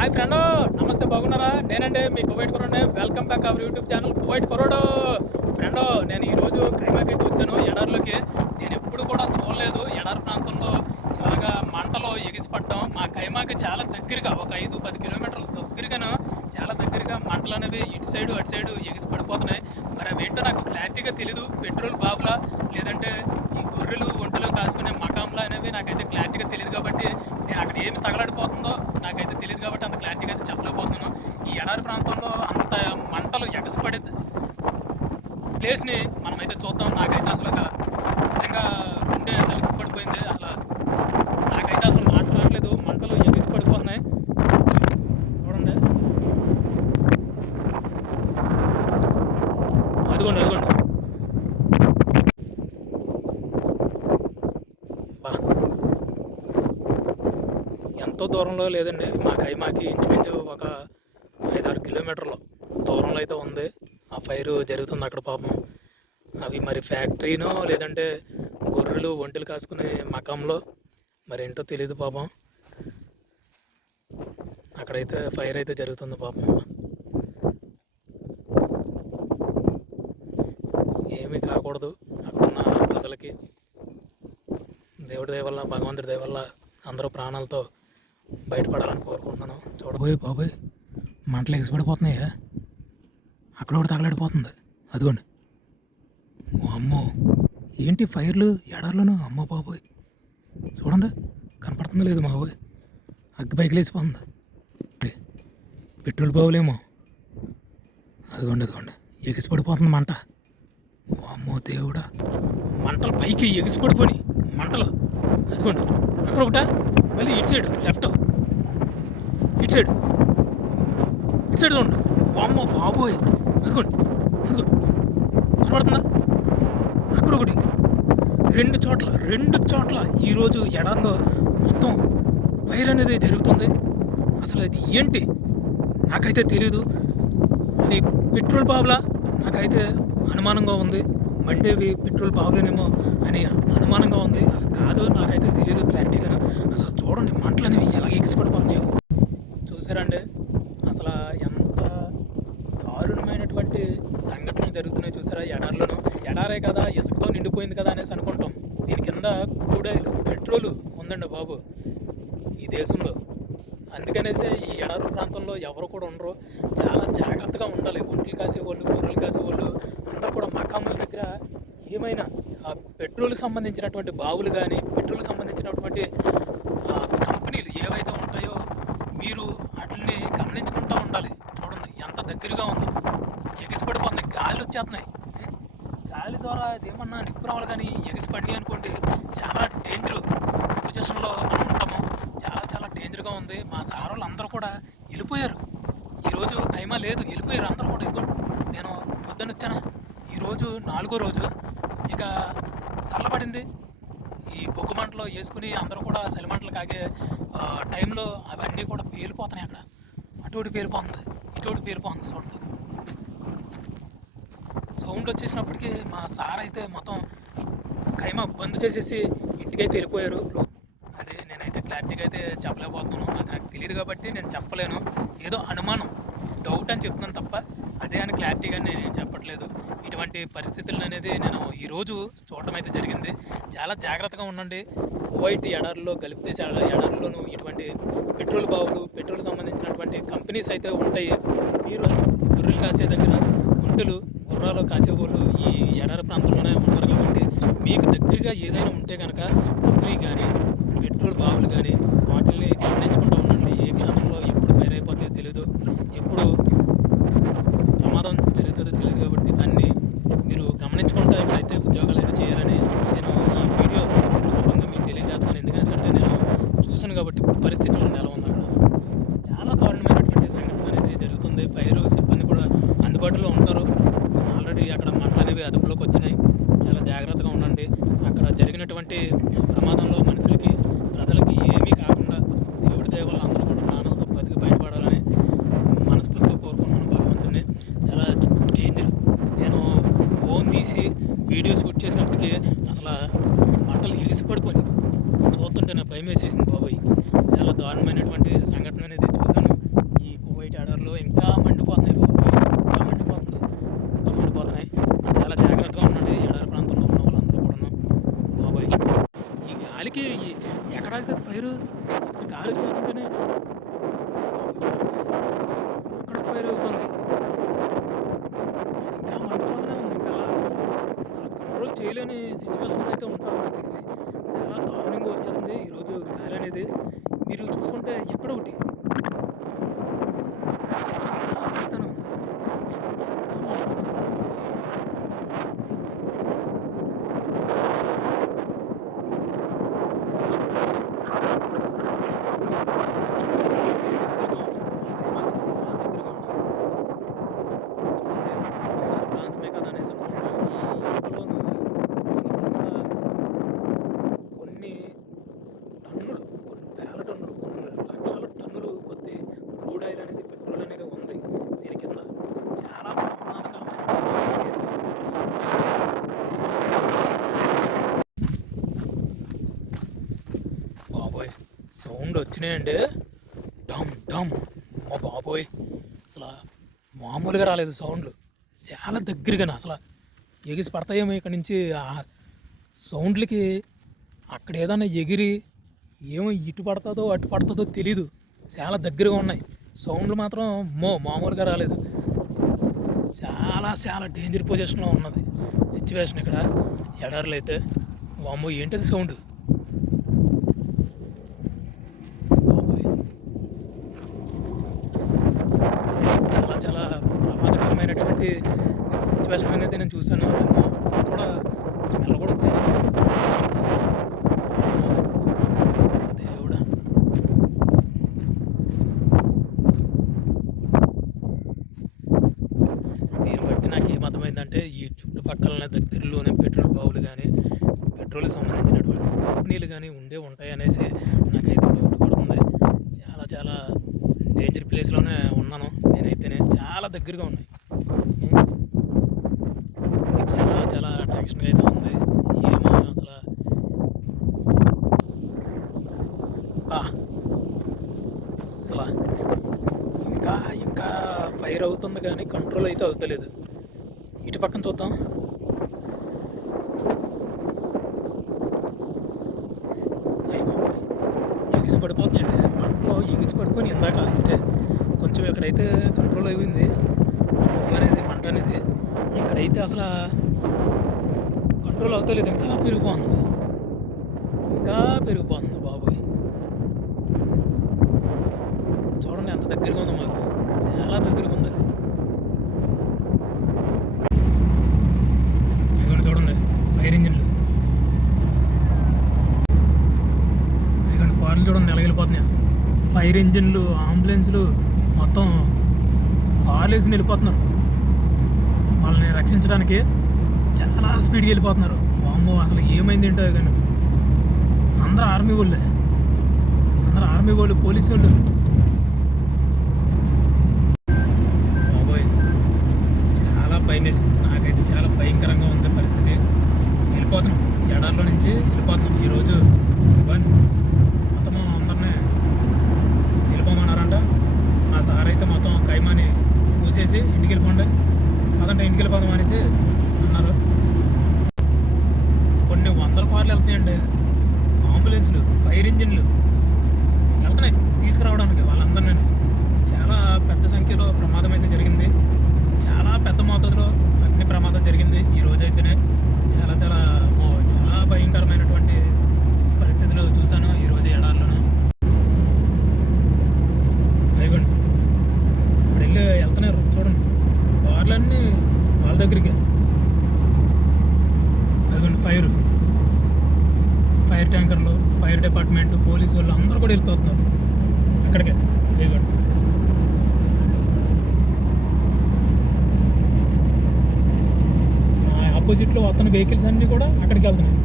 Hi friend, నమస్తే, బాగున్నారా? నేనండి మీ కువైట్ కురోడ్ని. Welcome back our YouTube channel Kuwait Kurod. Friend, నేను ఈరోజు కైమాకైతే వచ్చాను, ఎడారిలోకి. నేను ఎప్పుడు కూడా చూడలేదు ఎడారి ప్రాంతంలో ఇలాగా మంటలో ఎగిసిపడడం. మా కైమాకి చాలా దగ్గరగా, ఒక 5-10 కిలోమీటర్ల దగ్గరగాను, చాలా దగ్గరగా మంటలు అనేవి ఇటు సైడు అటు సైడు ఎగిసి పడిపోతున్నాయి. మరి అవేంటో నాకు క్లారిటీగా తెలీదు. పెట్రోల్ బాబులా, లేదంటే ఈ గొర్రెలు ఒంటెలు కాసుకునే మకాంలా అనేవి నాకైతే క్లారిటీగా తెలియదు. కాబట్టి నేను అక్కడ ఏమి తగలడిపోతుందో నాకైతే తెలియదు, కాబట్టి అంత క్లారిటీగా అయితే చెప్పలేకపోతున్నాను. ఈ ఎడారి ప్రాంతంలో అంత మంటలు ఎగసిపడే ప్లేస్ని మనమైతే చూద్దాం. నాకైతే అసలు నిజంగా గుండె తలుపు పడిపోయింది. అసలు నాకైతే అసలు మాట్లాడలేదు, మంటలు ఎగిసి పడిపోతున్నాయి. చూడండి, అదిగోండి అదిగోండి. బా, ఎంతో దూరంలో లేదండి, మా కైమాకి ఇంచుమించు ఒక 5-6 కిలోమీటర్ల దూరంలో అయితే ఉంది. ఆ ఫైర్ జరుగుతుంది అక్కడ. పాపం అవి మరి ఫ్యాక్టరీనో లేదంటే గొర్రెలు ఒంటెలు కాసుకునే మకంలో మరేంటో తెలియదు. పాపం అక్కడైతే ఫైర్ అయితే జరుగుతుంది. పాపం ఏమీ కాకూడదు అక్కడున్న ప్రజలకి. దేవుడి దయ వల్ల, భగవంతుడి దయ వల్ల అందరూ ప్రాణాలతో బయటపడాలని కోరుకుంటున్నాను. చూడబోయే బాబోయ్, మంటలు ఎగిసిపడిపోతున్నాయా? అక్కడ ఒకటి తగలడిపోతుంది. అదిగోండి. అమ్మో, ఏంటి ఫైర్లు ఎడార్లోనూ? అమ్మో బాబోయ్, చూడండి, కనపడుతుందో లేదు బాబోయ్, అగ్గి బైక్ లేచిపోతుంది. పెట్రోల్ బావులేమో. అదిగోండి అదిగోండి, ఎగిసిపడిపోతుంది మంట. అమ్మో దేవుడా, మంటలు పైకి ఎగిసిపడిపోయి మంటలు. అదిగోండి, అక్కడ ఒకట, మళ్ళీ ఇటు సైడ్ లెఫ్ట్, ఇటు సైడ్ చూడండి. అమ్మో బాబోయ్, అదిగోండి అదిగో, కనపడుతుందా? అక్కడ ఒకటి, రెండు చోట్ల ఈరోజు ఎడారిలో మొత్తం ఫైర్ అనేది జరుగుతుంది. అసలు అది ఏంటి నాకైతే తెలీదు. అది పెట్రోల్ బావులా నాకైతే అనుమానంగా ఉంది. మండేవి పెట్రోల్ బావులేనేమో అని అనుమానంగా ఉంది. అది కాదు, నాకైతే తెలియదు క్లారిటీగా. అసలు చూడండి, మంటలు అనేవి ఎలా ఎగిసిపడిపోతున్నాయో చూసారండి. అసలు ఎంత దారుణమైనటువంటి సంఘటనలు జరుగుతున్నాయి చూసారా ఎడారిలోనూ. ఎడారే కదా, ఇసుకతో నిండిపోయింది కదా అనేసి అనుకుంటాం. దీని కింద క్రూడ్ ఆయిల్, పెట్రోల్ ఉందండి బాబు ఈ దేశంలో. అందుకనేసే ఈ ఎడారి ప్రాంతంలో ఎవరు కూడా ఉండరు. చాలా జాగ్రత్తగా ఉండాలి. ఒంట్లు కాసేవాళ్ళు, గొర్రెలు కాసేవాళ్ళు అందరూ కూడా మకాముల దగ్గర ఏమైనా పెట్రోల్కి సంబంధించినటువంటి బావులు కానీ, పెట్రోల్కి సంబంధించినటువంటి కంపెనీలు ఏవైతే ఉంటాయో మీరు వాటిని గమనించుకుంటూ ఉండాలి. చూడండి ఎంత దగ్గరగా ఉందో, ఎగిసిపడిపోతున్నాయి, గాలి వచ్చేస్తున్నాయి. గాలి ద్వారా ఏమన్నా నిప్పురావాలి, కానీ ఎగిసిపడి అనుకోండి చాలా డేంజర్ పొజిషన్లో మనం ఉంటాము. చాలా చాలా డేంజర్గా ఉంది. మా సార్ వాళ్ళు అందరూ కూడా వెళ్ళిపోయారు. ఈరోజు కైమా లేదు, వెళ్ళిపోయారు అందరూ కూడా. ఇదిగోండి, నేను పొద్దున్న వచ్చాను, ఈరోజు 4వ రోజు. ఇక చల్లబడింది. ఈ బొగ్గు మంటలో వేసుకుని అందరూ కూడా చలిమంటలు కాగే టైంలో అవన్నీ కూడా పేలిపోతున్నాయి. అక్కడ అటు పేలిపోతుంది, ఇటు పేలిపోతుంది. చూడండి, సౌండ్ వచ్చేసినప్పటికీ మా సార్ అయితే మొత్తం కైమా బంద్ చేసేసి ఇంటికైతే వెళ్ళిపోయారు. అదే నేనైతే క్లారిటీగా అయితే చెప్పలేకపోతున్నాను. అది నాకు తెలియదు కాబట్టి నేను చెప్పలేను. ఏదో అనుమానం, డౌట్ అని చెప్తున్నాను తప్ప అదే అని క్లారిటీగా నేను చెప్పట్లేదు. ఇటువంటి పరిస్థితులను అనేది నేను ఈరోజు చూడటం అయితే జరిగింది. చాలా జాగ్రత్తగా ఉండండి. కువైట్ ఎడారిలో, గల్ఫ్ దేశ ఎడారిలోనూ ఇటువంటి పెట్రోల్ బావులు, పెట్రోల్ సంబంధించినటువంటి కంపెనీస్ అయితే ఉంటాయి. మీరు గొర్రెలు కాసే దగ్గర, ఒంటెలు గుర్రాలు కాసేవాళ్ళు ఈ ఎడారి ప్రాంతంలోనే ఉంటారు. కాబట్టి మీకు దగ్గరగా ఏదైనా ఉంటే కనుక కంపెనీ కానీ, పెట్రోల్ బావులు కానీ వాటిని గమనించుకుంటూ ఉండండి. ఏ క్షణంలో ఎప్పుడు ఫైర్ అయిపోతుందో తెలియదు, ఎప్పుడు ప్రమాదం జరుగుతుందో తెలియదు. కాబట్టి దాన్ని మీరు గమనించుకుంటూ ఎప్పుడైతే ఉద్యోగాలు అయితే చేయాలని నేను ఈ వీడియో రూపంగా మీకు తెలియజేస్తున్నాను. ఎందుకంటే నేను చూసాను కాబట్టి ఇప్పుడు పరిస్థితి చూడండి ఎలా ఉంది. అక్కడ చాలా దారుణమైనటువంటి సంఘటన అనేది జరుగుతుంది. ఫైర్ సిబ్బంది కూడా అందుబాటులో ఉంటారు. ఆల్రెడీ అక్కడ మంటలు అనేవి అదుపులోకి వచ్చినాయి. చాలా జాగ్రత్తగా ఉండండి. అక్కడ జరిగినటువంటి ప్రమాదంలో మనుషులకి, ప్రజలకి ఏమీ కాకుండా దేవుడి దయ వల్ల ఫైరు గాలి వచ్చేస్తుంటేనే అక్కడ ఫైర్ అవుతుంది. ఇంకా మండిపోతూనే ఉంది. ఇంకా అసలు కంట్రోల్ చేయలేని సిచ్యువేషన్లో అయితే ఉంటాం నాకు తెలిసి. చాలా దారుణంగా వచ్చేస్తుంది ఈరోజు గాలి అనేది. మీరు చూసుకుంటే ఎక్కడ ఒకటి మండుతానే ఉంది. దగ్గరగా ఉంది. మాకు చాలా దగ్గరగా ఉంది. చూడండి, ఎడారి ప్రాంతమే కదా అనేసి అనుకుంటాం. ఈ ఇసుకలోను దీని కింద కొన్ని వేల టన్నులు, కొన్ని లక్షల టన్నులు కొద్ది క్రూడ్ ఆయిల్ అనేది, పెట్రోల్ అనేది ఉంది దీని కింద. చాలా ప్రమాదకరమైనటువంటి కేసెస్. బాబోయ్, సౌండ్ వచ్చినాయండి. డమ్ డమ్, మా బాబోయ్, అసలు మామూలుగా రాలేదు సౌండ్లు. చాలా దగ్గరగానే అసలు ఎగిసి పడతాయేమో ఇక్కడ నుంచి. ఆ సౌండ్లకి అక్కడ ఏదైనా ఎగిరి ఏమో ఇటు పడుతుందో అటు పడుతుందో తెలీదు. చాలా దగ్గరగా ఉన్నాయి. సౌండ్లు మాత్రం మామూలుగా రాలేదు. చాలా చాలా డేంజర్ పొజిషన్లో ఉన్నది సిచ్యువేషన్ ఇక్కడ ఎడారులు అయితే. వామ్మో, ఏంటది సౌండ్? బాబోయ్, చాలా చాలా ప్రమాదకరమైనటువంటి సిచ్యువేషన్ అనేది నేను చూశాను. అమ్మో, కూడా స్మెల్ కూడా వచ్చేది. అమ్మో దేవుడా. దీన్ని బట్టి నాకు ఏమర్థమైందంటే ఈ చుట్టుపక్కల దగ్గరలోనే పెట్రోల్ బావులు కానీ, పెట్రోల్కి సంబంధించినటువంటి కంపెనీలు కానీ ఉంటాయి అనేసి నాకైతే డౌట్ పడుతుంది. చాలా చాలా డేంజర్ ప్లేస్లోనే ఉన్నాను నేనైతేనే. చాలా దగ్గరగా ఉన్నాయి. చాలా చాలా టెన్షన్గా అయితే ఉంది. ఏమో అసలు అసలు ఇంకా ఇంకా ఫైర్ అవుతుంది కానీ కంట్రోల్ అయితే అవుతలేదు. ఇటు పక్కన చూద్దాం. అయ్య బాబోయ్, ఎగిసి పడిపోతున్నాయండి మంటలో. ఎగిసి పడిపోయి ఇందాక అయితే కొంచెం ఎక్కడైతే కంట్రోల్ అయింది పొగ అనేది, మంట అనేది, ఇక్కడైతే అసలు కంట్రోల్ అవుతలేదు. ఇంకా పెరిగిపోతుంది, ఇంకా పెరిగిపోతుంది బాబోయ్. చూడండి ఎంత దగ్గరగా ఉందో మాకు. చాలా దగ్గరగా ఉంది అది. ఇదిగోండి చూడండి, ఫైర్ ఇంజిన్లు. ఇదిగోండి కార్లు చూడండి ఎలా వెళ్ళిపోతున్నాయి. ఫైర్ ఇంజిన్లు, అంబులెన్స్లు మొత్తం కార్లు వేసుకుని వెళ్ళిపోతున్నారు వాళ్ళని రక్షించడానికి. చాలా స్పీడ్గా వెళ్ళిపోతున్నారు. వామ్మో, అసలు ఏమైంది ఏంటో కానీ. అందరూ ఆర్మీ వాళ్ళే, అందరూ ఆర్మీ వాళ్ళు, పోలీసు వాళ్ళు. బాబోయ్, చాలా భయం వేసింది నాకైతే. చాలా భయంకరంగా ఉంది పరిస్థితి. వెళ్ళిపోతున్నాం, ఎడారిలో నుంచి వెళ్ళిపోతున్నాం. ఈరోజు మొత్తం అందరినీ వెళ్ళిపోమన్నారంట. మా సార్ అయితే మొత్తం కైమాని మూసేసి ఇంటికి వెళ్ళిపోండి, అదంటే ఇంటికి వెళ్ళిపోదాం అనేసి అన్నారు. కొన్ని వందల కార్లు వెళ్తున్నాయండి, అంబులెన్స్లు, ఫైర్ ఇంజిన్లు వెళ్తున్నాయి తీసుకురావడానికి వాళ్ళందరినీ. చాలా పెద్ద సంఖ్యలో ప్రమాదం అయితే జరిగింది. చాలా పెద్ద మోతాదులో అగ్ని ప్రమాదం జరిగింది ఈ రోజైతేనే. చాలా చాలా చాలా భయంకరమైనటువంటి పరిస్థితులు చూశాను ఈరోజు ఎడారిలోను. అదిగోండి ఇప్పుడు వెళ్తున్నారు చూడండి కార్లన్నీ వాళ్ళ దగ్గరికి. అదిగోండి ఫైర్ ట్యాంకర్లు, ఫైర్ డిపార్ట్మెంట్, పోలీసు వాళ్ళు అందరూ కూడా వెళ్ళిపోతున్నారు అక్కడికే. అదిగోండి ఆపోజిట్లో వస్తున్న వెహికల్స్ అన్నీ కూడా అక్కడికి వెళ్తున్నాయి.